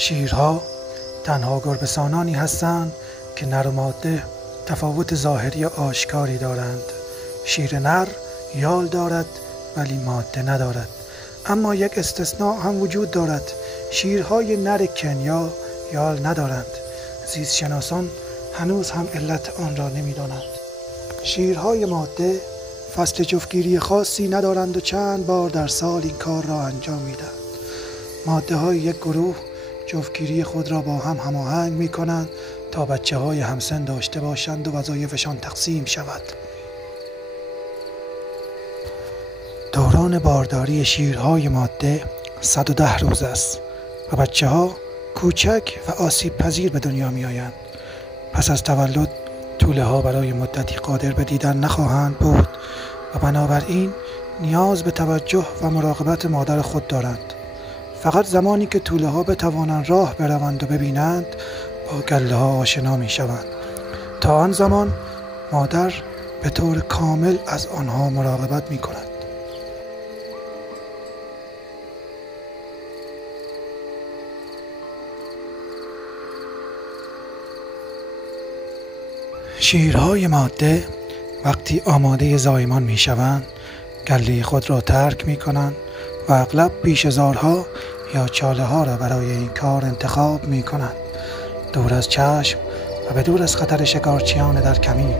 شیرها تنها گربه‌سانانی هستند که نر و ماده تفاوت ظاهری آشکاری دارند. شیر نر یال دارد ولی ماده ندارد. اما یک استثناء هم وجود دارد. شیرهای نر کنیا یال ندارند. زیستشناسان هنوز هم علت آن را نمی‌دانند. شیرهای ماده فصل جفتگیری خاصی ندارند و چند بار در سال این کار را انجام می‌دهند. ماده‌های یک گروه جفتگیری خود را با هم هماهنگ می‌کنند تا بچه‌های همسن داشته باشند و وظایفشان تقسیم شود. دوران بارداری شیرهای ماده 110 روز است و بچه‌ها کوچک و آسیب پذیر به دنیا می‌آیند. پس از تولد توله‌ها برای مدتی قادر به دیدن نخواهند بود و بنابراین نیاز به توجه و مراقبت مادر خود دارند. فقط زمانی که توله‌ها بتوانند راه بروند و ببینند با گله‌ها آشنا می‌شوند. تا آن زمان مادر به طور کامل از آنها مراقبت می‌کند. شیرهای ماده وقتی آماده زایمان می‌شوند گله خود را ترک می‌کنند و اغلب بیشه‌زارها یا چاله‌ها را برای این کار انتخاب می‌کنند، دور از چشم و به دور از خطر شکارچیان در کمین.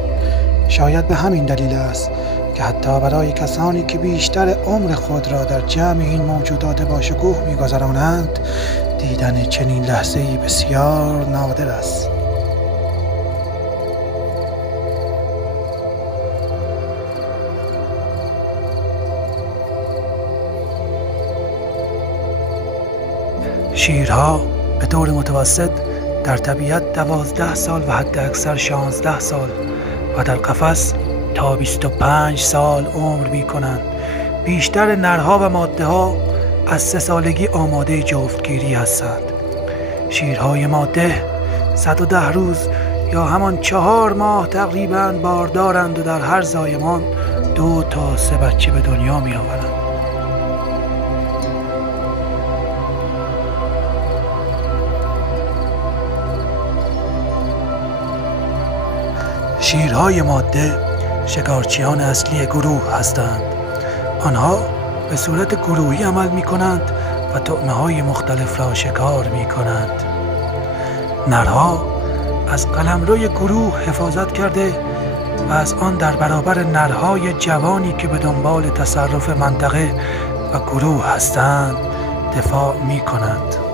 شاید به همین دلیل است که حتی برای کسانی که بیشتر عمر خود را در جمع این موجودات باشکوه می‌گذرانند دیدن چنین لحظه‌ای بسیار نادر است. شیرها به طور متوسط در طبیعت 12 سال و حد اکثر 16 سال و در قفس تا 25 سال عمر می کنند. بیشتر نرها و ماده ها از 3 سالگی آماده جفتگیری هستند. شیرهای ماده 110 روز یا همان 4 ماه تقریباً باردارند و در هر زایمان 2 تا 3 بچه به دنیا می آورند. شیرهای ماده شکارچیان اصلی گروه هستند. آنها به صورت گروهی عمل می کنند و طعمه‌های مختلف را شکار می کنند. نرها از قلمروی گروه حفاظت کرده و از آن در برابر نرهای جوانی که به دنبال تصرف منطقه و گروه هستند دفاع می کنند.